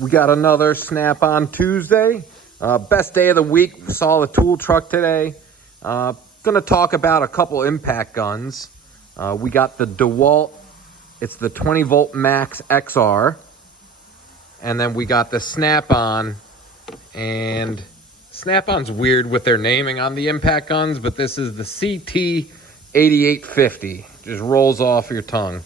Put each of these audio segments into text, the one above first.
We got another SnapOn Tuesday. Best day of the week. Saw the tool truck today. Gonna talk about a couple impact guns. We got the DeWALT. It's the 20 volt max XR. And then we got the SnapOn. And SnapOn's weird with their naming on the impact guns, but this is the CT8850. Just rolls off your tongue.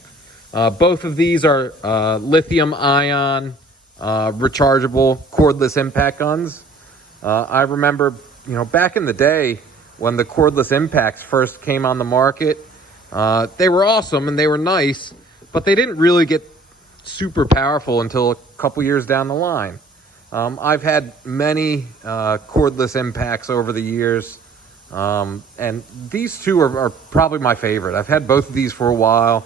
Both of these are lithium ion rechargeable cordless impact guns. I remember, back in the day when the cordless impacts first came on the market, they were awesome and they were nice, but they didn't really get super powerful until a couple years down the line. I've had many cordless impacts over the years, and these two are probably my favorite. I've had both of these for a while,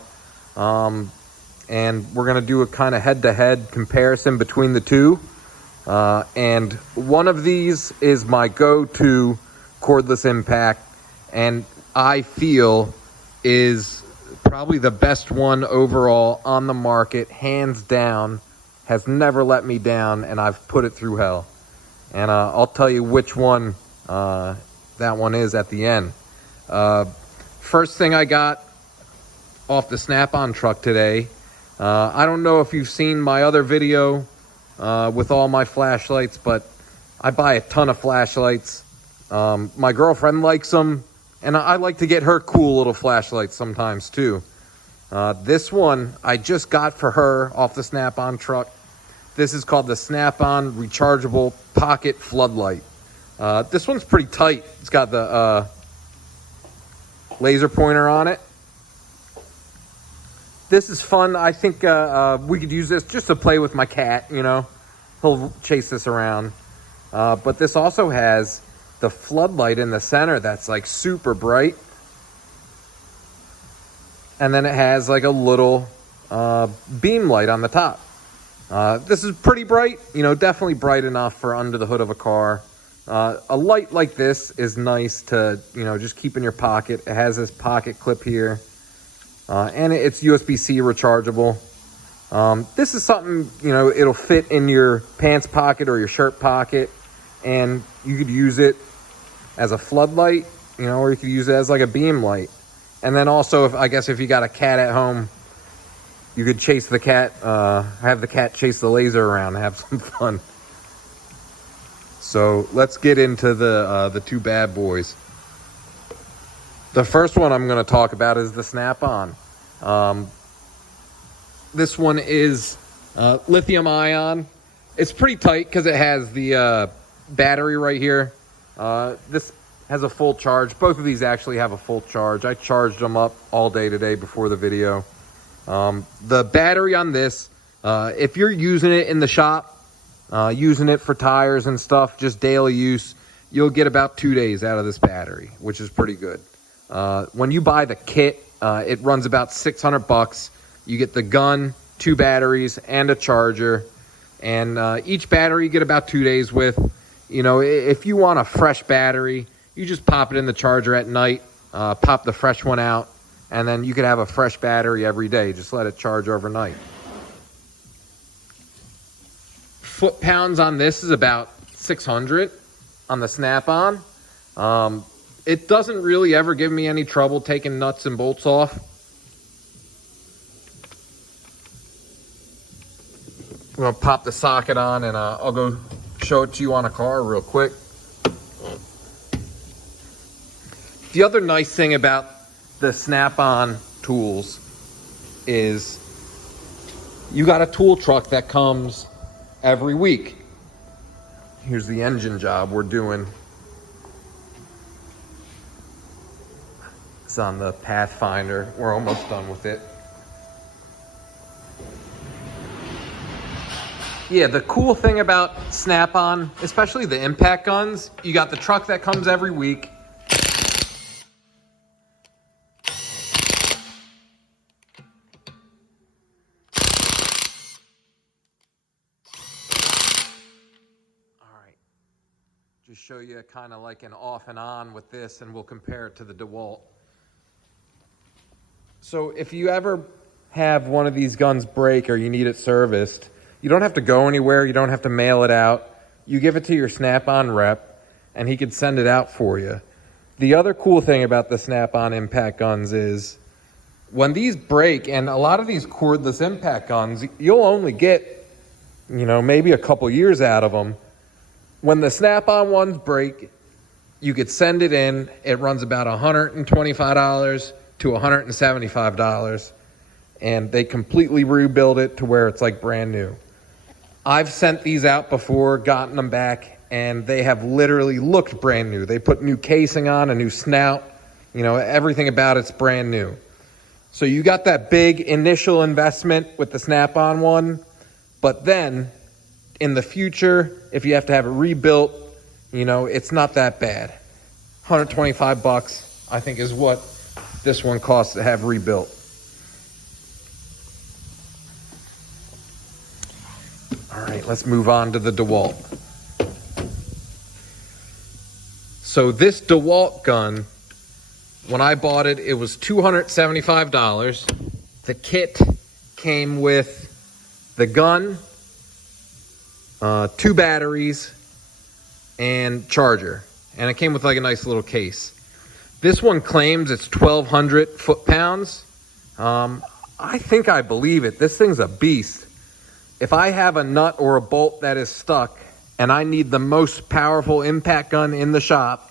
and we're going to do a kind of head-to-head comparison between the two. And one of these is my go-to cordless impact, and I feel is probably the best one overall on the market, hands down. Has never let me down, and I've put it through hell. And I'll tell you which one that one is at the end. First thing I got off the SnapOn truck today. I don't know if you've seen my other video with all my flashlights, but I buy a ton of flashlights. My girlfriend likes them, and I like to get her cool little flashlights sometimes too. This one I just got for her off the SnapOn truck. This is called the SnapOn rechargeable pocket floodlight. This one's pretty tight. It's got the laser pointer on it. This is fun. I think we could use this just to play with my cat, He'll chase this around. But this also has the floodlight in the center that's like super bright. And then it has like a little beam light on the top. This is pretty bright, definitely bright enough for under the hood of a car. A light like this is nice to, just keep in your pocket. It has this pocket clip here. And it's USB-C rechargeable. This is something, it'll fit in your pants pocket or your shirt pocket. And you could use it as a floodlight, or you could use it as like a beam light. And then also, if you got a cat at home, you could chase the cat, have the cat chase the laser around and have some fun. So let's get into the two bad boys. The first one I'm going to talk about is the SnapOn. This one is lithium ion. It's pretty tight because it has the battery right here. This has a full charge. Both of these actually have a full charge. I charged them up all day today before the video. The battery on this, if you're using it in the shop, using it for tires and stuff, just daily use, you'll get about 2 days out of this battery, which is pretty good. When you buy the kit, it runs about $600. You get the gun, 2 batteries, and a charger. And each battery you get about 2 days with. If you want a fresh battery, you just pop it in the charger at night, pop the fresh one out, and then you could have a fresh battery every day. Just let it charge overnight. Foot-pounds on this is about 600 on the SnapOn. It doesn't really ever give me any trouble taking nuts and bolts off. I'm going to pop the socket on, and I'll go show it to you on a car real quick. The other nice thing about the SnapOn Tools is you got a tool truck that comes every week. Here's the engine job we're doing. It's on the Pathfinder. We're almost done with it. Yeah, the cool thing about SnapOn, especially the impact guns, you got the truck that comes every week. Just show you kind of like an off and on with this, and we'll compare it to the DeWALT. So if you ever have one of these guns break or you need it serviced, You don't have to go anywhere. You don't have to mail it out. You give it to your Snap-on rep, and he could send it out for you. The other cool thing about the Snap-on impact guns is when these break, and a lot of these cordless impact guns, you'll only get, maybe a couple years out of them. When the Snap-on ones break, you could send it in. It runs about $125 to $175, and they completely rebuild it to where it's like brand new. I've sent these out before, gotten them back, and they have literally looked brand new. They put new casing on, a new snout, everything about it's brand new. So you got that big initial investment with the Snap-on one, but then in the future, if you have to have it rebuilt, it's not that bad. $125, I think, is what this one costs to have rebuilt. All right, let's move on to the DeWALT. So this DeWALT gun, when I bought it, it was $275. The kit came with the gun, 2 batteries, and charger. And it came with like a nice little case. This one claims it's 1,200 foot-pounds. I think I believe it. This thing's a beast. If I have a nut or a bolt that is stuck and I need the most powerful impact gun in the shop,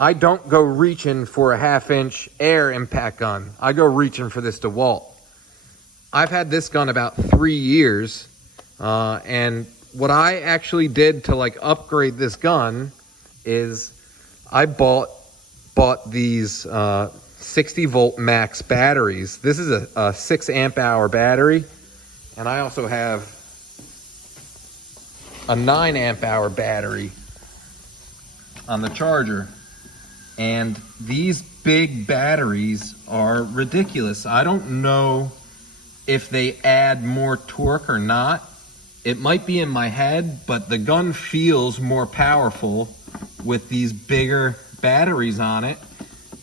I don't go reaching for a 1/2-inch air impact gun. I go reaching for this DeWALT. I've had this gun about 3 years, and what I actually did to like upgrade this gun is I bought these 60 volt max batteries. This is a 6 amp hour battery, and I also have a 9 amp hour battery on the charger. And these big batteries are ridiculous. I don't know if they add more torque or not. It might be in my head, but the gun feels more powerful with these bigger batteries on it,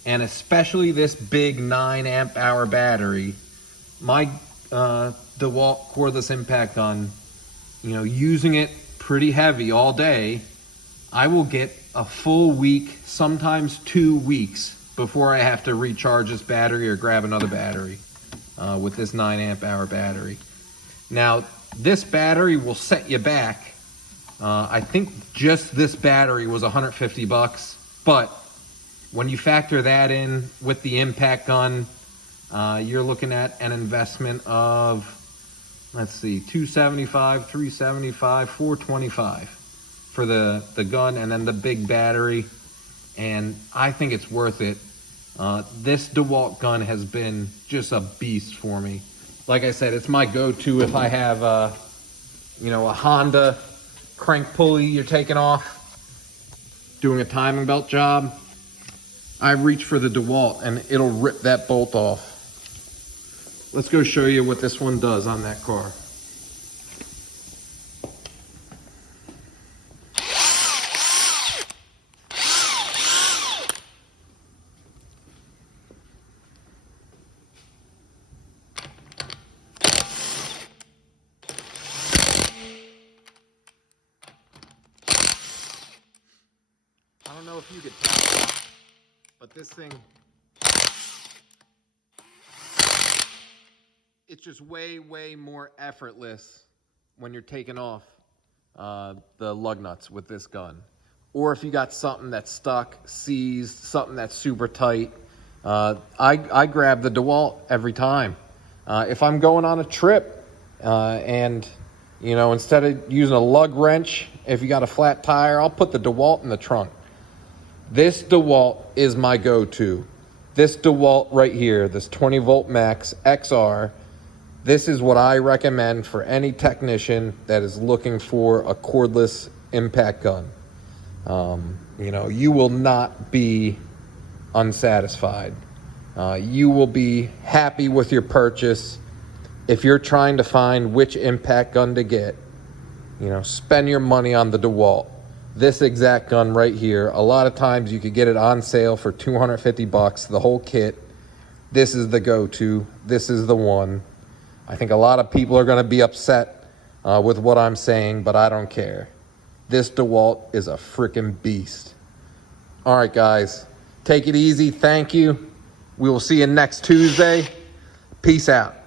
and especially this big 9 amp hour battery. My DeWALT cordless impact gun, using it pretty heavy all day, I will get a full week, sometimes 2 weeks, before I have to recharge this battery or grab another battery with this 9 amp hour battery. Now, this battery will set you back. I think just this battery was $150, but when you factor that in with the impact gun, you're looking at an investment of, let's see, $275, $375, $425 for the gun and then the big battery, and I think it's worth it. This DeWALT gun has been just a beast for me. Like I said, it's my go-to if I have a Honda crank pulley you're taking off, doing a timing belt job. I reach for the DeWALT and it'll rip that bolt off. Let's go show you what this one does on that car. I don't know if you could tell, but this thing, it's just way, way more effortless when you're taking off the lug nuts with this gun. Or if you got something that's stuck, seized, something that's super tight, I grab the DeWALT every time. If I'm going on a trip and, instead of using a lug wrench, if you got a flat tire, I'll put the DeWALT in the trunk. This DeWALT is my go-to. This DeWALT right here, this 20 volt max XR, this is what I recommend for any technician that is looking for a cordless impact gun. You will not be unsatisfied. You will be happy with your purchase. If you're trying to find which impact gun to get, spend your money on the DeWALT. This exact gun right here, a lot of times you could get it on sale for $250, the whole kit. This is the go-to. This is the one. I think a lot of people are going to be upset with what I'm saying, but I don't care. This DeWALT is a freaking beast. All right, guys, take it easy. Thank you. We will see you next Tuesday. Peace out.